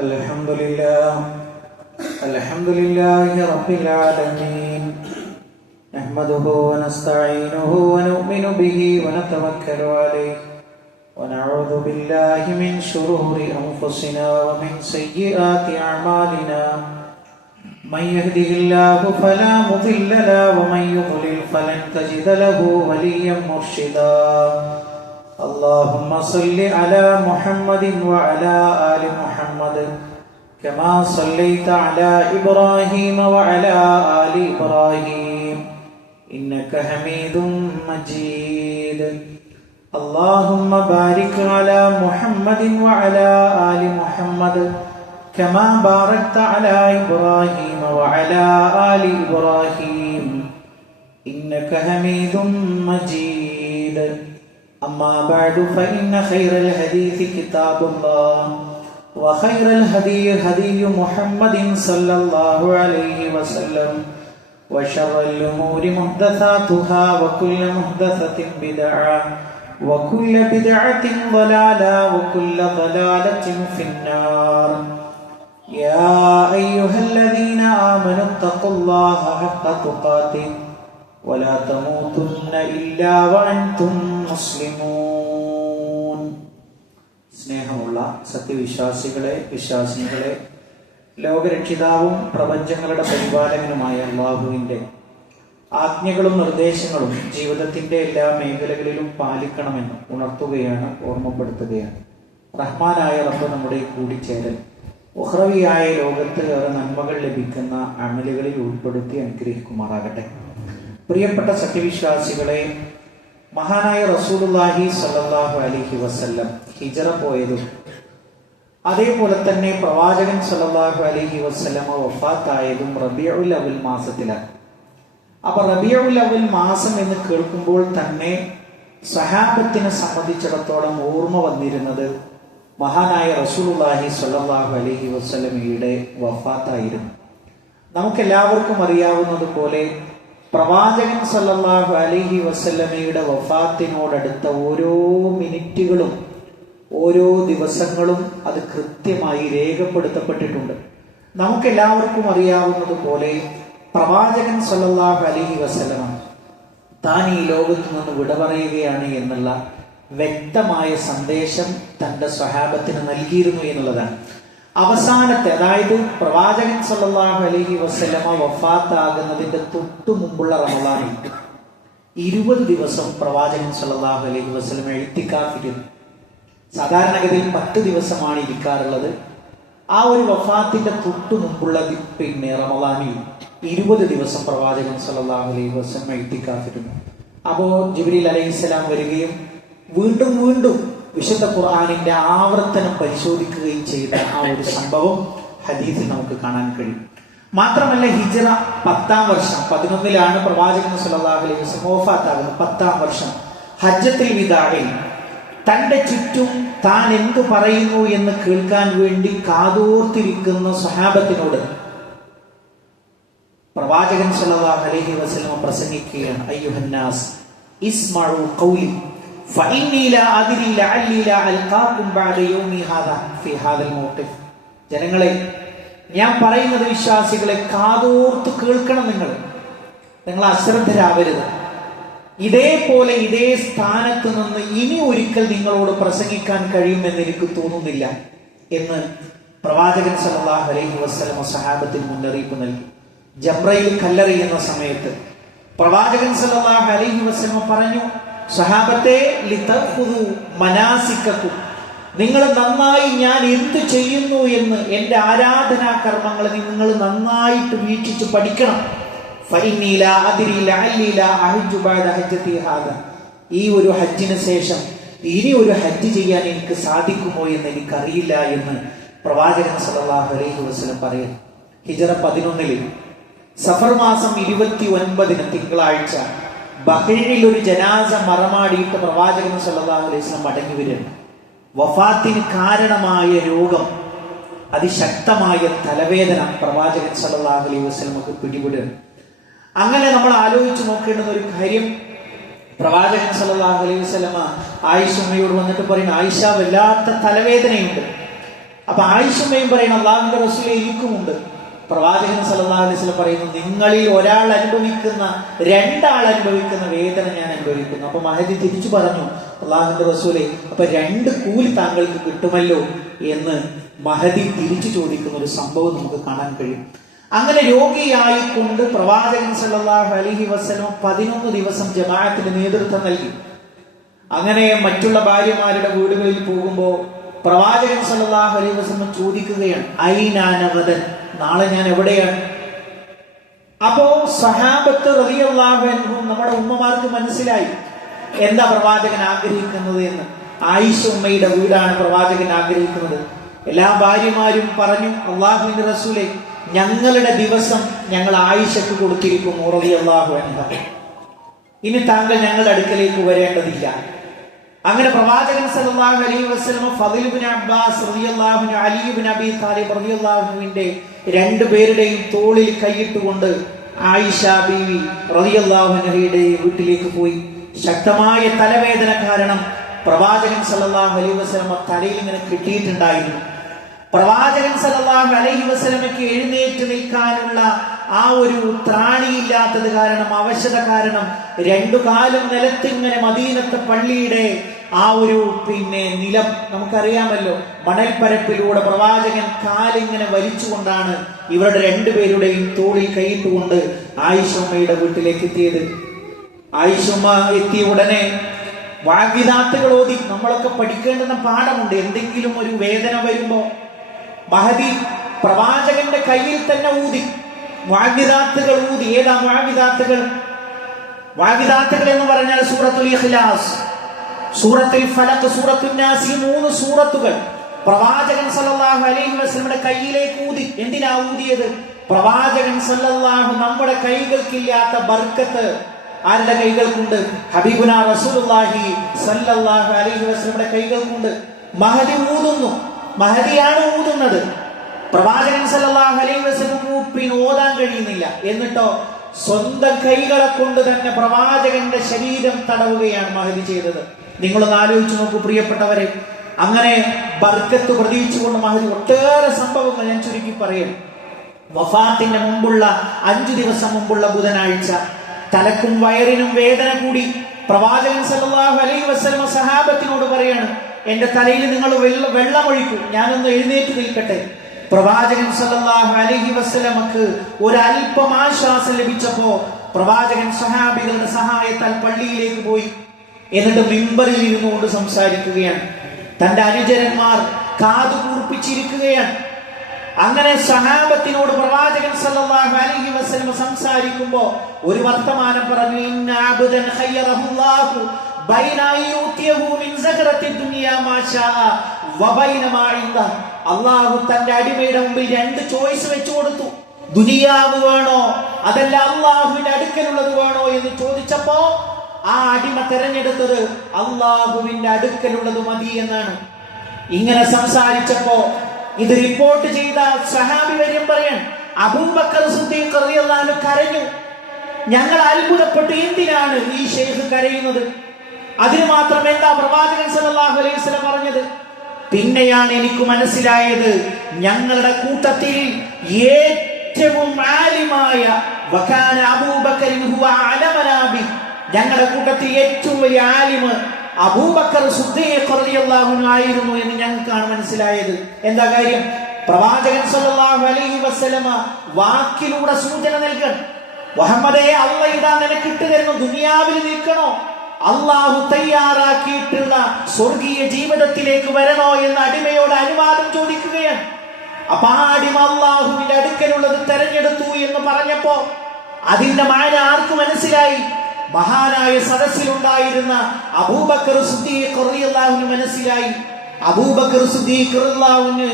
Alhamdulillahi Rabbil Alameen. Nahmaduhu wa nasta'inuhu wa nu'minu bihi wa natawakkalu alayhi. Wa na'udhu billahi min shururi anfusina wa min sayyiati a'malina. Man yahdihillahu fala mudilla lahu wa man yudlil falan tajida lahu waliyyan murshida. Allahumma salli ala Muhammadin wa ala ali Muhammad kama sallaita ala Ibrahim wa ala ali Ibrahim innaka Hamidum Majid. Allahumma barik ala Muhammadin wa ala ali Muhammad kama barakta ala Ibrahim wa ala ali Ibrahim innaka Hamidum Majid. أما بعد فإن خير الحديث كتاب الله وخير الهدي هدي محمد صلى الله عليه وسلم وشر الأمور محدثاتها وكل محدثة بدعة وكل بدعة ضلالة وكل ضلالة في النار. يا أيها الذين آمنوا اتقوا الله حق تقاته ولا تموتن إلا وأنتم മുസ്ലിമൂൻ. സ്നേഹമുള്ള സത്യവിശ്വാസികളെ, വിശ്വാസിനികളെ, ലോകരക്ഷിതാവും പ്രപഞ്ചങ്ങളുടെ പരിപാലകനുമായ അല്ലാഹുവിൻ്റെ ആജ്ഞകളും നിർദ്ദേശങ്ങളും ജീവിതത്തിൻ്റെ എല്ലാ മേഖലകളിലും പാലിക്കണമെന്ന് ഉണർത്തുകയാണ്, ഓർമ്മപ്പെടുത്തുകയാണ്. റഹ്മാനായ റബ്ബ് നമ്മുടെ കൂടിച്ചേരൽ ഉഖ്റവിയായ ലോകത്ത് ഏറെ നന്മകൾ ലഭിക്കുന്ന അമലുകളിൽ ഉൾപ്പെടുത്തി അനുഗ്രഹിക്കുമാറാകട്ടെ. പ്രിയപ്പെട്ട സത്യവിശ്വാസികളെ, മഹാനായ റസൂലുള്ളാഹി സ്വല്ലല്ലാഹു അലൈഹി വസല്ലം ഹിജ്റ പോയതും അതേപോലെ തന്നെ പ്രവാചകൻ സ്വല്ലല്ലാഹു അലൈഹി വസല്ലം വഫാത്തായതും റബീഉൽ അവൽ മാസത്തിലാണ്. അപ്പൊ റബീഉൽ അവൽ മാസം എന്ന് കേൾക്കുമ്പോൾ തന്നെ സഹാബത്തിനെ സംബന്ധിച്ചിടത്തോളം ഓർമ്മ വന്നിരുന്നത് മഹാനായ റസൂലുള്ളാഹി സ്വല്ലല്ലാഹു അലൈഹി വസല്ലമയുടെ വഫാത്തായിരുന്നു. നമുക്കെല്ലാവർക്കും അറിയാവുന്നതുപോലെ പ്രവാചകൻ സല്ലല്ലാഹു അലൈഹി വസല്ലമയുടെ വഫാത്തിനോടടുത്ത ഓരോ മിനിറ്റുകളും ഓരോ ദിവസങ്ങളും അത് കൃത്യമായി രേഖപ്പെടുത്തപ്പെട്ടിട്ടുണ്ട്. നമുക്കെല്ലാവർക്കും അറിയാവുന്നതുപോലെ പ്രവാചകൻ സല്ലല്ലാഹു അലൈഹി വസല്ലമ താൻ ഈ ലോകത്ത് നിന്ന് വിട പറയുകയാണ് എന്നുള്ള വ്യക്തമായ സന്ദേശം തന്റെ സ്വഹാബത്തിന് നൽകിയിരുന്നു എന്നുള്ളതാണ്. അവസാനത്തെ, അതായത് പ്രവാചകൻ സല്ലല്ലാഹു അലൈഹി വസല്ലമ വഫാത്താകുന്നതിന്റെ തൊട്ടു മുമ്പുള്ള റമളാനിൽ 20 ദിവസം പ്രവാചകൻ സല്ലല്ലാഹു അലൈഹി വസല്ലമ ഇഅ്തികാഫിരുന്നു. സാധാരണഗതിയിൽ 10 ദിവസമാണ് ഇരിക്കാറുള്ളത്. ആ ഒരു വഫാത്തിന്റെ തൊട്ടു മുമ്പുള്ള റമളാനിൽ 20 ദിവസം പ്രവാചകൻ സല്ലല്ലാഹു അലൈഹി വസല്ലമ ഇഅ്തികാഫിരുന്നു. അപ്പോ ജിബ്രീൽ അലൈഹിസ്സലാം വരികയും വീണ്ടും വീണ്ടും വിശുദ്ധ ഖുർആനിന്റെ ആവർത്തനം പരിശോധിക്കുകയും ചെയ്ത ആ ഒരു സംഭവം ഹദീസിൽ നമുക്ക് കാണാൻ കഴിയും. മാത്രമല്ല, ഹിജ്റ 10-ാം വർഷം 11-ലാണ് പ്രവാചകൻ സല്ലല്ലാഹു അലൈഹി വസല്ലം വഫാത്താകുന്നത്. 10-ാം വർഷം ഹജ്ജത്തുൽ വിദാഇൽ തന്റെ ചുറ്റും താൻ എന്തു പറയുന്നു എന്ന് കേൾക്കാൻ വേണ്ടി കാതോർത്തിരിക്കുന്ന സ്വഹാബത്തിനോട് പ്രവാചകൻ സല്ലല്ലാഹു അലൈഹി വസല്ലം പ്രസംഗിക്കുകയാണ്. അയ്യുഹന്നാസ് ഇസ്മഉ ഖൗലി ഫഇന്നി ലാ അദ്രി ലഅല്ലി ലാ അൽഖാകും ബഅദ യൗമി ഹാദാ ഫീ ഹാദൽ മൗഖിഫ്. ജനങ്ങളെ, ഞാൻ പറയുന്നത് വിശ്വാസികളെ കാതോർത്ത് കേൾക്കണം. നിങ്ങൾ അശ്രദ്ധരാവരുത്. ഇതേപോലെ ഇതേ സ്ഥാനത്ത് നിന്ന് ഇനി ഒരിക്കൽ നിങ്ങളോട് പ്രസംഗിക്കാൻ കഴിയുമെന്ന് എനിക്ക് തോന്നുന്നില്ല എന്ന് പ്രവാചകൻ സല്ലല്ലാഹു അലൈഹി വസല്ലം സഹാബത്തിന് മുന്നറിയിപ്പ് നൽകി. ജംറയിൽ കല്ലെറിയുന്ന സമയത്ത് പ്രവാചകൻ സല്ലല്ലാഹു അലൈഹി വസല്ലം പറഞ്ഞു, സഹാബത്തെ ലിതഖുദു മനാസിക്കക്കും, നിങ്ങൾ നന്നായി ഞാൻ എന്ത് ചെയ്യുന്നു എന്ന്, എന്റെ ആരാധനാ കർമ്മങ്ങളെ നിങ്ങൾ നന്നായിട്ട് വീക്ഷിച്ച് പഠിക്കണം. ഫഇന്നി ലാ അദ്രി ലഅല്ലി ലാ അഹജ്ജു ബഅദ ഹജ്ജതി ഹാദാ. ഈ ഒരു ഹജ്ജിന് ശേഷം ഇനി ഒരു ഹജ്ജ് ചെയ്യാൻ എനിക്ക് സാധിക്കുമോ എന്ന് എനിക്കറിയില്ല എന്ന് പ്രവാചകൻ സല്ലല്ലാഹു അലൈഹി വസല്ലം പറയുന്നു. ഹിജ്റ 11-ൽ സഫർ മാസം 29-ന് തിങ്കളാഴ്ച ബഖീഇൽ ഒരു ജനാസ മറമാടിയിട്ട് പ്രവാചകൻ സല്ലല്ലാഹു അലൈഹി വസല്ലം മടങ്ങി വരികയാണ്. വഫാത്തിന് കാരണമായ രോഗം, അതിശക്തമായ തലവേദന പ്രവാചകൻ സല്ലല്ലാഹു അലൈഹി വസല്ലമക്ക് പിടിപെടുകയാണ്. അങ്ങനെ നമ്മൾ ആലോചിച്ച് നോക്കേണ്ടുന്ന ഒരു കാര്യം, പ്രവാചകൻ സല്ലല്ലാഹു അലൈഹി വസല്ലമ ആയിഷ ഉമ്മയോട് വന്നിട്ട് പറയുന്നു, ആയിഷ വല്ലാത്ത തലവേദനയുണ്ട്. അപ്പൊ ആയിഷമ്മയും പറയുന്നു, അള്ളാഹുവിന്റെ റസൂലേ എനിക്കുമുണ്ട്. പ്രവാചകൻ സല്ലല്ലാഹു അലൈഹി വസല്ലം പറയുന്നു, നിങ്ങളിൽ ഒരാൾ അനുഭവിക്കുന്ന, രണ്ടാൾ അനുഭവിക്കുന്ന വേദന ഞാൻ അനുഭവിക്കുന്നു. അപ്പൊ മഹദി തിരിച്ചു പറഞ്ഞു, അള്ളാഹുവിന്റെ റസൂലേ, അപ്പൊ 2 കൂലി താങ്കൾക്ക് കിട്ടുമല്ലോ എന്ന് മഹദി തിരിച്ചു ചോദിക്കുന്ന ഒരു സംഭവം നമുക്ക് കാണാൻ കഴിയും. അങ്ങനെ രോഗിയായിക്കൊണ്ട് പ്രവാചകൻ സല്ലല്ലാഹു അലൈഹി വസല്ലം 11 ദിവസം ജമാഅത്തിന് നേതൃത്വം നൽകി. അങ്ങനെ മറ്റുള്ള ഭാര്യമാരുടെ വീടുകളിൽ പോകുമ്പോൾ പ്രവാചകൻ സല്ലല്ലാഹു അലൈഹി വസല്ലം ചോദിക്കുകയാണ്, ഐനാന ഗദൻ, നാളെ ഞാൻ എവിടെയാണ്? അപ്പോ സഹാബത്ത് റളിയല്ലാഹു അൻഹും നമ്മുടെ ഉമ്മമാർക്ക് മനസ്സിലായി എന്താ പ്രവാചകൻ ആഗ്രഹിക്കുന്നത് എന്ന്. ആയിഷ ഉമ്മയുടെ വീടാണ് പ്രവാചകൻ ആഗ്രഹിക്കുന്നത്. എല്ലാ ഭാര്യമാരും പറഞ്ഞു, അള്ളാഹുവിന്റെ റസൂലേ, ഞങ്ങളുടെ ദിവസം ഞങ്ങൾ ആയിഷക്ക് കൊടുത്തിരിക്കുന്നു റളിയല്ലാഹു അൻഹ, ഇനി താങ്കൾ ഞങ്ങളുടെ അടുക്കലേക്ക് വരേണ്ടതില്ല. അങ്ങനെ പ്രവാചകൻ സല്ലല്ലാഹു അലൈഹി വസല്ലം ഫളിൽ ഇബ്നു അബ്ബാസ് റളിയല്ലാഹു അൻഹു, അലി ഇബ്നു അബീ താലിബ് റളിയല്ലാഹു അൻഹുവിന്റെ 2 പേരുടെയും തോളിൽ കൈയിട്ടുകൊണ്ട് ആയിഷ ബീവി റളിയല്ലാഹു അൻഹയുടെ വീട്ടിലേക്ക് പോയി. ശക്തമായ തലവേദന കാരണം പ്രവാചകൻ സല്ലല്ലാഹു അലൈഹി വസല്ലം തലയിൽ ഇങ്ങനെ കെട്ടിയിട്ടുണ്ടായിരുന്നു. പ്രവാചകൻ സല്ലല്ലാഹു അലൈഹി വസല്ലമയ്ക്ക് എഴുന്നേറ്റ് നിൽക്കാനുള്ള ആ ഒരു ത്രാണിയില്ലാത്തത് കാരണം, അവശത കാരണം 2 കാലും നിലത്തിങ്ങനെ മദീനത്തെ പള്ളിയുടെ ആ ഒരു നിലം നമുക്കറിയാമല്ലോ, മണൽപ്പരപ്പിലൂടെ പ്രവാചകൻ കാലിങ്ങനെ വലിച്ചുകൊണ്ടാണ് ഇവരുടെ 2 പേരുടെയും തോളിൽ കൈയിട്ടുകൊണ്ട് ആയിഷമ്മയുടെ വീട്ടിലേക്ക് എത്തിയത്. ആയിഷമ്മ എത്തിയ ഉടനെ വാഗ്വിദാത്തുകൾ ഓതി. നമ്മളൊക്കെ പഠിക്കേണ്ടുന്ന പാഠമുണ്ട്. എന്തെങ്കിലും ഒരു വേദന വരുമ്പോ മഹദി പ്രവാചകന്റെ കയ്യിൽ തന്നെ ഊതി, വാഗ്വിദാത്തുകൾ ഊതി. ഏതാ വാഗ്വിദാത്തുകൾ? വാഗ്വിദാത്തുകൾ എന്ന് പറഞ്ഞാൽ സൂറത്തുൽ ഇഖ്ലാസ്, സൂറത്തുൽ ഫലഖ്, സൂറത്തുൻ നാസ്, ഈ 3 സൂറത്തുകൾ പ്രവാചകൻ സല്ലല്ലാഹു അലൈഹി വസല്ലമയുടെ കയ്യിലേക്ക് ഊതി. എന്തിനാ ഊതിയത്? പ്രവാചകൻ സല്ലല്ലാഹു നമ്മുടെ കൈകൾക്കില്ലാത്ത ബർക്കത്ത് ആരുടെ കൈകൾക്കുണ്ട്? ഹബീബുനാ റസൂലുള്ളാഹി സല്ലല്ലാഹു അലൈഹി വസല്ലമയുടെ കൈകൾക്കുണ്ട്. മഹദി ഊതുന്നു, മഹദിയാണ് ഊതുന്നത്. പ്രവാചകൻ സല്ലല്ലാഹു അലൈഹി വസല്ലം ഓതാൻ കഴിയുന്നില്ല, എന്നിട്ടോ സ്വന്തം കൈകളെ കൊണ്ട് തന്നെ പ്രവാചകന്റെ ശരീരം തടവുകയാണ് മഹദി ചെയ്തത്. നിങ്ങളൊന്ന് ആലോചിച്ച് നോക്കൂ പ്രിയപ്പെട്ടവരെ. അങ്ങനെ ബർക്കത്ത് പ്രതീക്ഷിച്ചുകൊണ്ട് മഹദി ഒട്ടേറെ സംഭവങ്ങൾ ഞാൻ ചുരുക്കി പറയും. വഫാത്തിന്റെ മുമ്പുള്ള 5 ദിവസം മുമ്പുള്ള ബുധനാഴ്ച തലക്കും വയറിനും വേദന കൂടി. പ്രവാചകൻ സല്ലല്ലാഹു അലൈഹി വസല്ലം സഹാബത്തിനോട് പറയാണ്, എന്റെ തലയിൽ നിങ്ങൾ വെള്ളമൊഴിക്കൂ, ഞാനൊന്ന് എഴുന്നേറ്റ് നിൽക്കട്ടെ. പ്രവാചകൻ സല്ലല്ലാഹു അലൈഹി വസല്ലമക്ക് ഒരല്പം ആശ്വാസം ലഭിച്ചപ്പോ പ്രവാചകൻ സഹാബികളുടെ സഹായത്താൽ പള്ളിയിലേക്ക് പോയി. എന്നിട്ട് മിമ്പറിൽ ഇരുന്നുകൊണ്ട് സംസാരിക്കുകയാണ്. തന്റെ അനുചരന്മാർ കാതു കൂർപ്പിച്ചിരിക്കുകയാണ്. അങ്ങനെ സഹാബത്തിനോട് പ്രവാചകൻ സല്ലല്ലാഹു അലൈഹി വസല്ലം സംസാരിക്കുമ്പോ ഒരു വർത്തമാനം പറഞ്ഞു, ഇന്ന അബ്ദൻ ഖയ്യറഹുല്ലാഹു ബൈന യൂതിയഹു മിൻ സഖറത്തി ദുനിയ മാ ശാഅ വബൈന മാ ഇൻദഹ. അല്ലാഹു തന്റെ അടിമയുടെ മുമ്പിൽ 2 ചോയ്സ് വെച്ചു കൊടുത്തു. ദുനിയാവ് വേണോ അതല്ല അല്ലാഹുവിന്റെ അടുക്കലുള്ളത് വേണോ എന്ന് ചോദിച്ചപ്പോ ആ അടിമ തെരഞ്ഞെടുത്തത് അല്ലാഹുവിന്റെ അടുക്കലുള്ളത് മതി എന്നാണ്. ഇങ്ങനെ സംസാരിച്ചപ്പോ ഇത് റിപ്പോർട്ട് ചെയ്ത സഹാബി വര്യം പറയാൻ, അബൂബക്കർ സിദ്ദീഖ് റളിയല്ലാഹു അൻഹു കരഞ്ഞു. ഞങ്ങൾ അത്ഭുതപ്പെട്ടു, എന്തിനാണ് ഈ ശൈഖ് കരയുന്നത്? അതിന് മാത്രം എന്താ പ്രവാചകൻ സല്ലല്ലാഹു അലൈഹി വസല്ലം പറഞ്ഞത്? പിന്നെയാണ് എനിക്ക് മനസ്സിലായത്, ഞങ്ങളുടെ കൂട്ടത്തിൽ ഏറ്റവും ആലിമായ വകാന അബൂബക്കർ ഹുവ അലമനാ ബി, ഞങ്ങളുടെ കൂട്ടത്തിൽ ഏറ്റവും വലിയ ആലിമ് അബൂബക്കർ സിദ്ദീഖ് റളിയല്ലാഹു അൻഹു ആയിരുന്നു എന്ന് ഞങ്ങൾക്കാണ് മനസ്സിലായത്. എന്താ കാര്യം? പ്രവാചകൻ സല്ലല്ലാഹു അലൈഹി വസല്ലമ വാക്കിലൂടെ സൂചന നൽകണം. മുഹമ്മദേ, അല്ലാഹു ഇതാ നിനക്ക് ഇട്ടു തരുന്നു, ദുനിയാവിൽ നിൽക്കണോ അല്ലാഹു തയ്യാറാക്കിയിട്ടുള്ള സ്വർഗീയ ജീവിതത്തിലേക്ക് വരണോ എന്ന് അടിമയോട് അനുവാദം ചോദിക്കുകയാണ്. അപ്പൊ ആ അടിമ അല്ലാഹുവിന്റെ അടുക്കലുള്ളത് തെരഞ്ഞെടുത്തു എന്ന് പറഞ്ഞപ്പോ അതിന്റെ മാന ആർക്ക് മനസ്സിലായി? മഹാനായ സദസ്സിലുണ്ടായിരുന്ന അബൂബക്കർ സിദ്ദീഖ് റളിയല്ലാഹു അൻഹു മനസ്സിലായി. അബൂബക്കർ സിദ്ദീഖ് റളിയല്ലാഹു അൻഹു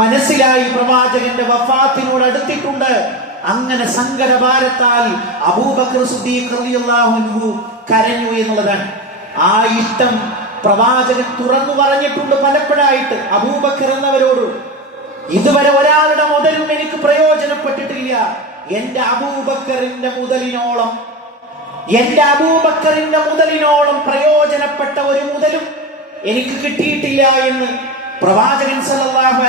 മനസ്സിലായി പ്രവാചകന്റെ വഫാത്തിനോട് അടുത്തിട്ടുണ്ട്. അങ്ങനെ സങ്കടഭാരത്താൽ അബൂബക്കർ സിദ്ദീഖ് റളിയല്ലാഹു അൻഹു കരഞ്ഞു എന്നുള്ളതാണ്. ആ ഇഷ്ടം പ്രവാചകൻ തുറന്നു പറഞ്ഞിട്ടുണ്ട് പലപ്പോഴായിട്ട് അബൂബക്കർ എന്നവരോട്. ഇതുവരെ ഒരാളുടെ മുതലും എനിക്ക് പ്രയോജനപ്പെട്ടിട്ടില്ല, എന്റെ അബൂബക്കറിന്റെ മുതലിനോളം പ്രയോജനപ്പെട്ട ഒരു മുതലും എനിക്ക് കിട്ടിയിട്ടില്ല എന്ന് പ്രവാചകൻ സല്ലല്ലാഹു